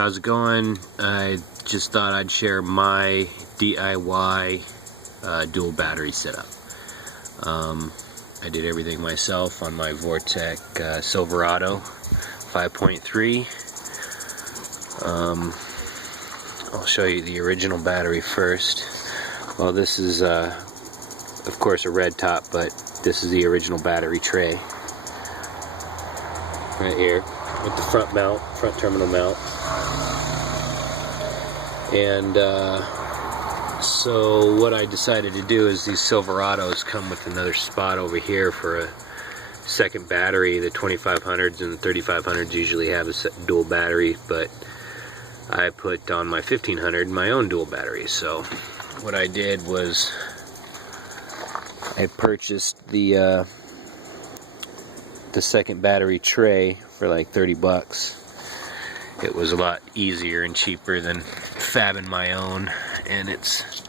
How's it going? I just thought I'd share my DIY dual battery setup. I did everything myself on my Vortec Silverado 5.3. I'll show you the original battery first. Well, this is of course a red top, but this is the original battery tray right here with the front terminal mount. And so what I decided to do is these Silverados come with another spot over here for a second battery. The 2500s and the 3500s usually have a dual battery, but I put on my 1500 my own dual battery. So what I did was I purchased the second battery tray for like 30 bucks. It was a lot easier and cheaper than fabbing my own, and it's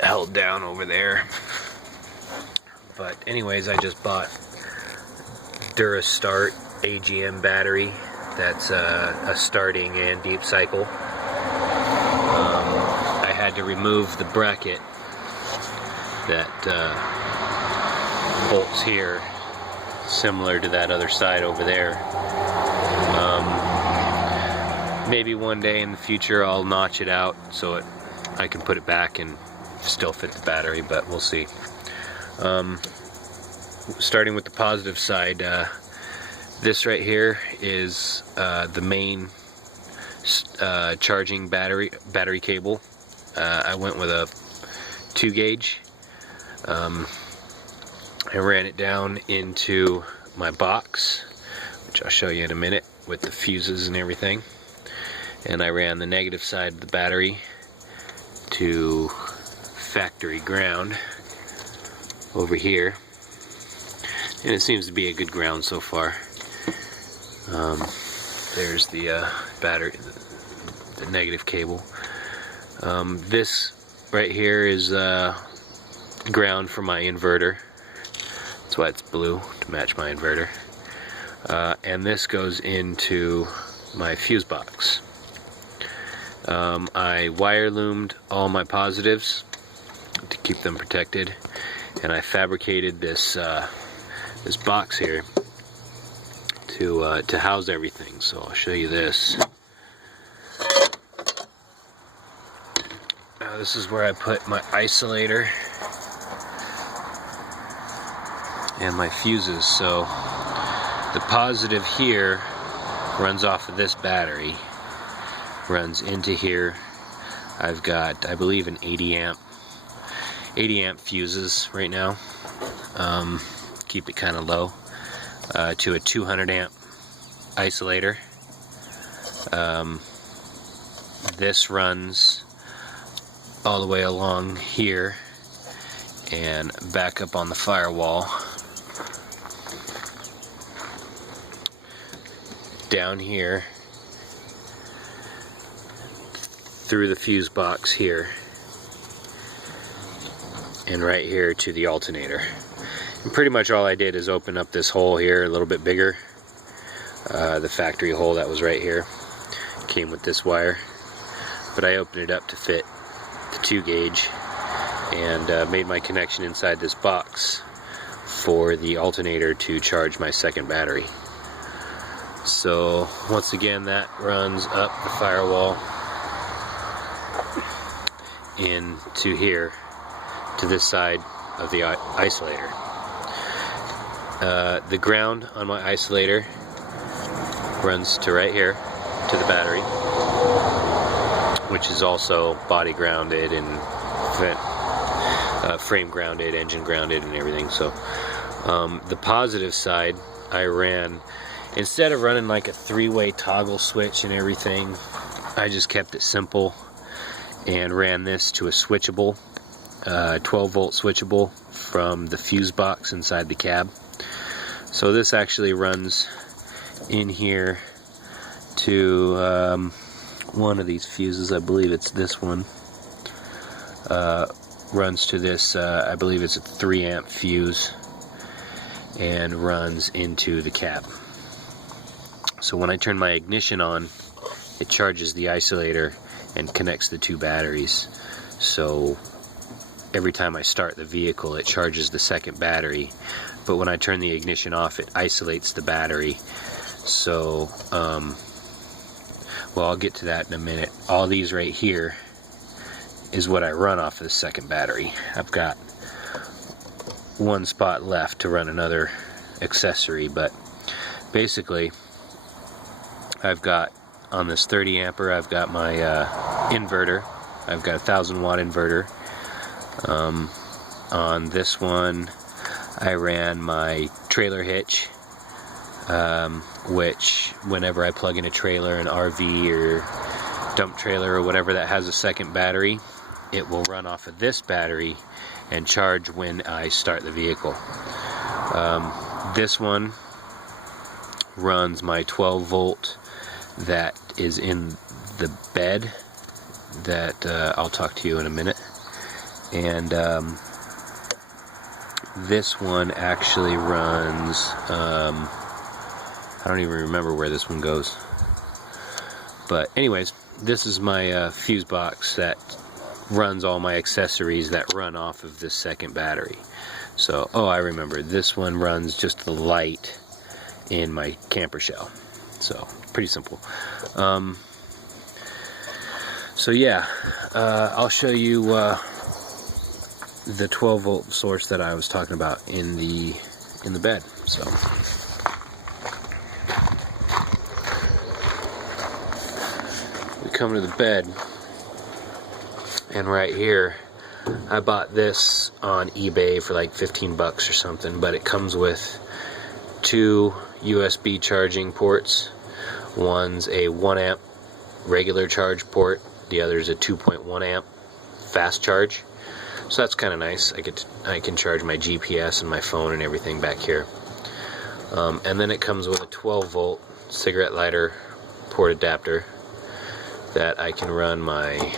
held down over there. But anyways, I just bought Durastart AGM battery. That's a starting and deep cycle. I had to remove the bracket that bolts here, similar to that other side over there. Maybe one day in the future I'll notch it out so I can put it back and still fit the battery, but we'll see. Starting with the positive side, this right here is the main charging battery cable. I went with a 2 gauge. I ran it down into my box, which I'll show you in a minute, with the fuses and everything. And I ran the negative side of the battery to factory ground over here, and it seems to be a good ground so far. There's the battery, the negative cable. This right here is ground for my inverter. That's why it's blue, to match my inverter. And this goes into my fuse box. I wire loomed all my positives to keep them protected, and I fabricated this this box here to house everything. So I'll show you this. This is where I put my isolator and my fuses. So the positive here runs off of this battery, runs into here. I've got, I believe, an 80 amp fuses right now. Keep it kind of low, to a 200 amp isolator. This runs all the way along here and back up on the firewall, down here through the fuse box here, and right here to the alternator. And pretty much all I did is open up this hole here a little bit bigger. The factory hole that was right here came with this wire, but I opened it up to fit the 2 gauge and made my connection inside this box for the alternator to charge my second battery. So once again, that runs up the firewall into here to this side of the isolator. The ground on my isolator runs to right here to the battery, which is also body grounded and frame grounded, engine grounded, and everything. So the positive side, I ran, instead of running like a 3-way toggle switch and everything, I just kept it simple and ran this to a switchable, 12 volt switchable from the fuse box inside the cab. So this actually runs in here to one of these fuses. I believe it's this one. Runs to this, I believe it's a 3 amp fuse, and runs into the cab. So when I turn my ignition on it charges the isolator and connects the two batteries. So every time I start the vehicle, it charges the second battery, but when I turn the ignition off, it isolates the battery. So well, I'll get to that in a minute. All these right here is what I run off of the second battery. I've got one spot left to run another accessory, but basically I've got, on this 30 ampere, I've got my inverter. I've got a 1000-watt inverter. On this one I ran my trailer hitch, which whenever I plug in a trailer, an RV or dump trailer or whatever that has a second battery, it will run off of this battery and charge when I start the vehicle. This one runs my 12 volt that is in the bed that I'll talk to you in a minute, and this one actually runs, I don't even remember where this one goes, but anyways, this is my fuse box that runs all my accessories that run off of this second battery. So, oh, I remember, this one runs just the light in my camper shell. So, pretty simple. So yeah, I'll show you the 12 volt source that I was talking about in the bed. So we come to the bed, and right here I bought this on eBay for like 15 bucks or something, but it comes with two USB charging ports. One's a 1 amp regular charge port, the other is a 2.1 amp fast charge. So that's kind of nice. I can charge my GPS and my phone and everything back here. And then it comes with a 12 volt cigarette lighter port adapter that I can run my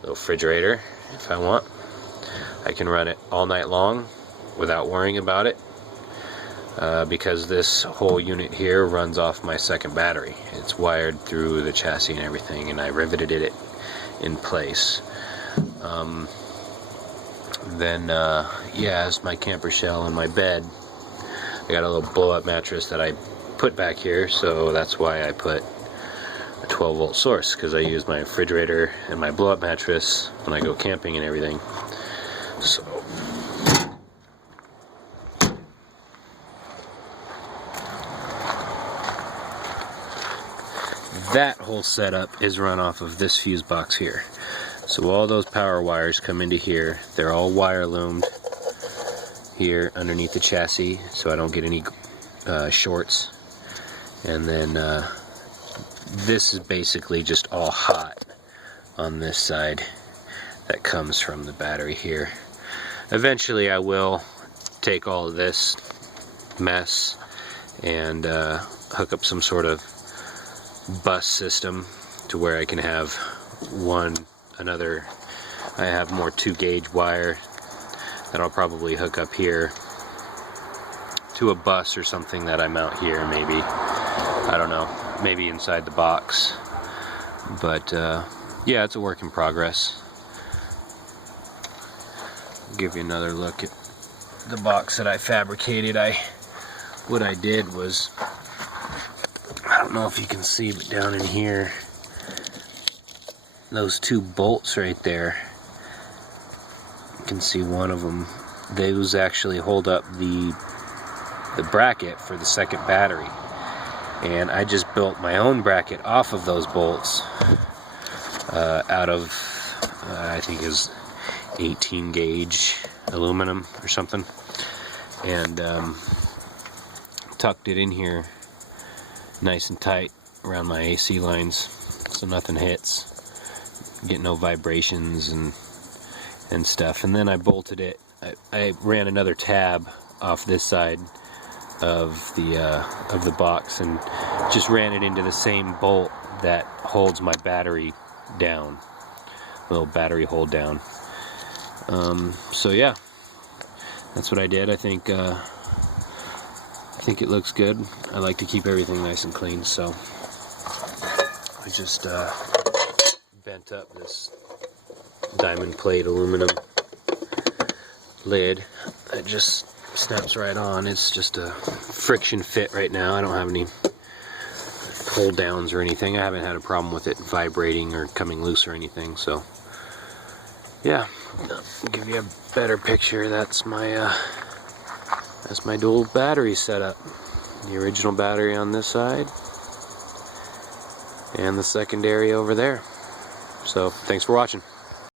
little refrigerator if I want. I can run it all night long without worrying about it, because this whole unit here runs off my second battery. It's wired through the chassis and everything, and I riveted it in place. Then yeah, as my camper shell and my bed, I got a little blow-up mattress that I put back here, so that's why I put a 12 volt source, because I use my refrigerator and my blow-up mattress when I go camping and everything. So that whole setup is run off of this fuse box here. So all those power wires come into here. They're all wire loomed here underneath the chassis, so I don't get any shorts. And then this is basically just all hot on this side that comes from the battery here. Eventually I will take all of this mess and hook up some sort of bus system to where I can have I have more 2-gauge wire that I'll probably hook up here to a bus or something that I mount here, maybe. I don't know, maybe inside the box. But yeah, it's a work in progress. I'll give you another look at the box that I fabricated. What I did was, I don't know if you can see, but down in here, those two bolts right there, you can see one of them. Those actually hold up the bracket for the second battery. And I just built my own bracket off of those bolts out of, I think is 18 gauge aluminum or something. And tucked it in here nice and tight around my AC lines so nothing hits. Get no vibrations and stuff. And then I bolted it. I ran another tab off this side of the box and just ran it into the same bolt that holds my battery down, little battery hold down. So yeah, that's what I did. I think it looks good. I like to keep everything nice and clean, so I just bent up this diamond plate aluminum lid that just snaps right on. It's just a friction fit right now. I don't have any pull downs or anything. I haven't had a problem with it vibrating or coming loose or anything. So yeah, I'll give you a better picture. That's my dual battery setup. The original battery on this side and the secondary over there. So thanks for watching.